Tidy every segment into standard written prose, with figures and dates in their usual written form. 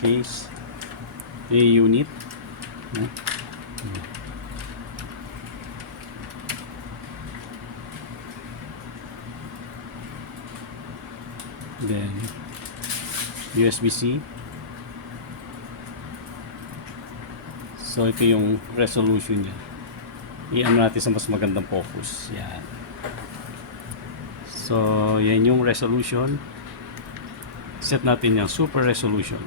case, a unit, no? Then USB-C. So ito yung resolution niya. I-ano natin sa mas magandang focus. Yan. So yan yung resolution. Set natin yung super resolution.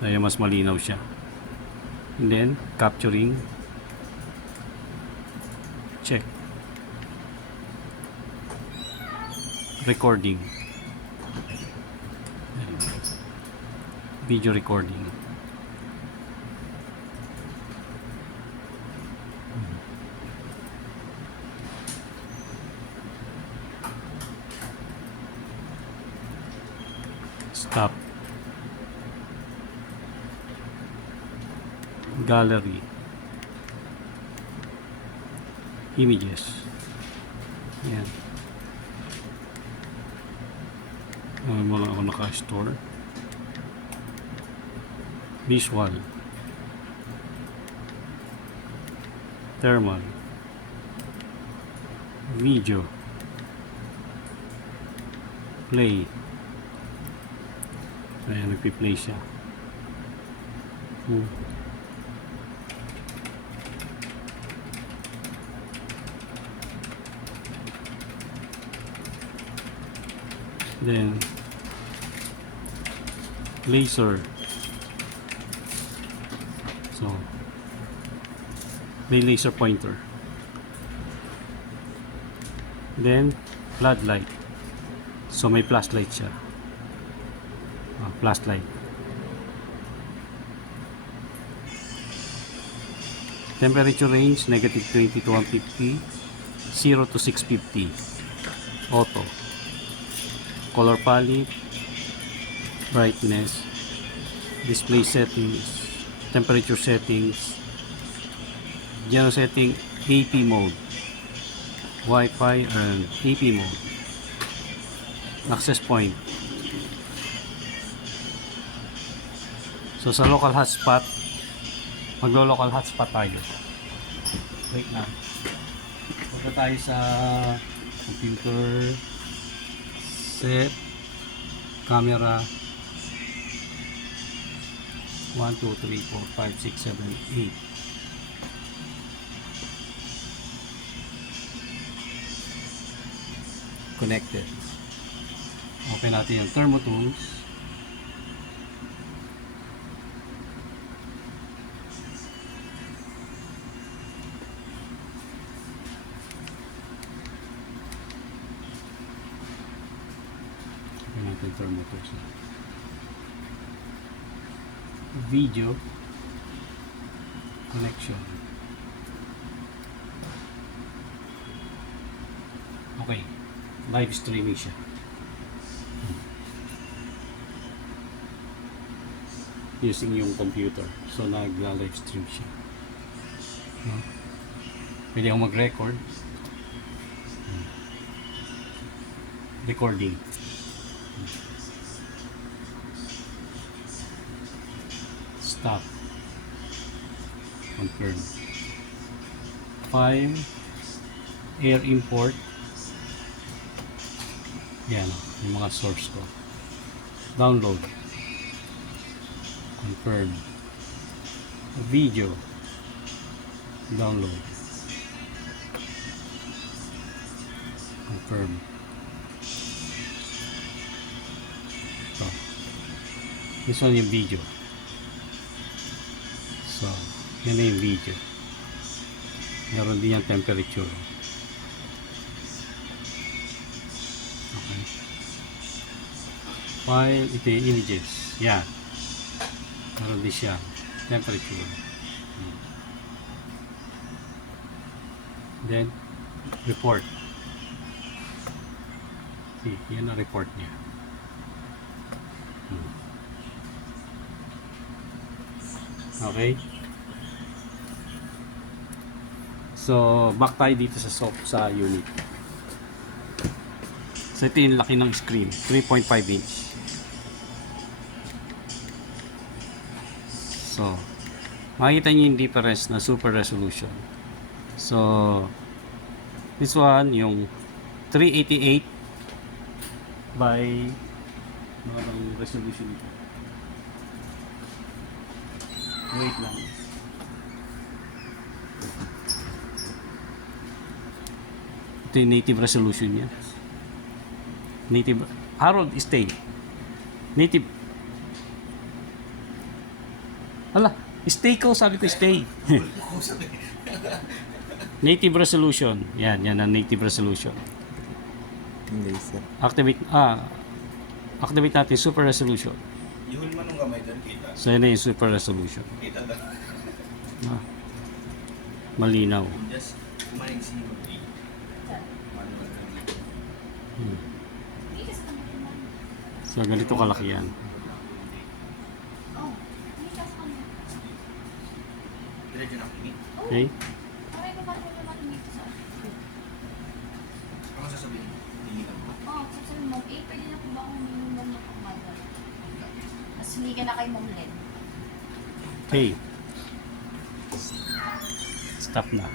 So yan, mas malinaw siya. And then capturing. Check. Recording. Video recording. Stop. Gallery. Images. Yan. Wala ako naka-store. Visual. Thermal. Video. Play. Ayan, nagpi-play siya. Then laser. So may laser pointer. Then floodlight. So may flashlight siya. Flashlight. Temperature range -20 to 150, 0 to 650. Auto. Color palette, brightness, display settings, temperature settings, general setting, AP mode, Wi-Fi and AP mode, access point. So sa local hotspot, maglo-local hotspot tayo. Wait na. Punta tayo sa computer, set, camera, 1, 2, 3, 4, 5, 6, 7, 8. Connected. Open natin yung Thermotunes. Thermotunes. Video connection. Okay, live streaming siya. Using yung computer. So nagla-live stream siya. Pwede akong mag-record. Recording. Stop. Confirm. File. Air import. Yan. Yung mga source ko. Download. Confirm. Video. Download. Confirm. So, this one yung video. So, yan na yung video. Meron din yung temperature. Okay. File, ito yung images. Yan. Meron din siya. Temperature. Then, report. See, yan ang report niya. Okay. So, back tayo dito sa unit. So, ito yung laki ng screen. 3.5 inch. So, makikita nyo yung difference na super resolution. So, this one, yung 388 by ang resolution nito. Wait lang. Ito yung native resolution niya. Native. Harold, stay. Native. Hala, stay ko. Sabi ko stay. Native resolution. Yan ang native resolution. Hindi, sir. Activate natin super resolution. Ihul mo nung gamay doon, kita. So, yun na yung super resolution. Kita na. Malinaw. Just kumain si Muli. So, ganito kalaki yan. Diretso na kini. Okay? Ano sasabihin? Hindi ka mo. Hindi ka na kay Mom Len. Okay. Stop na.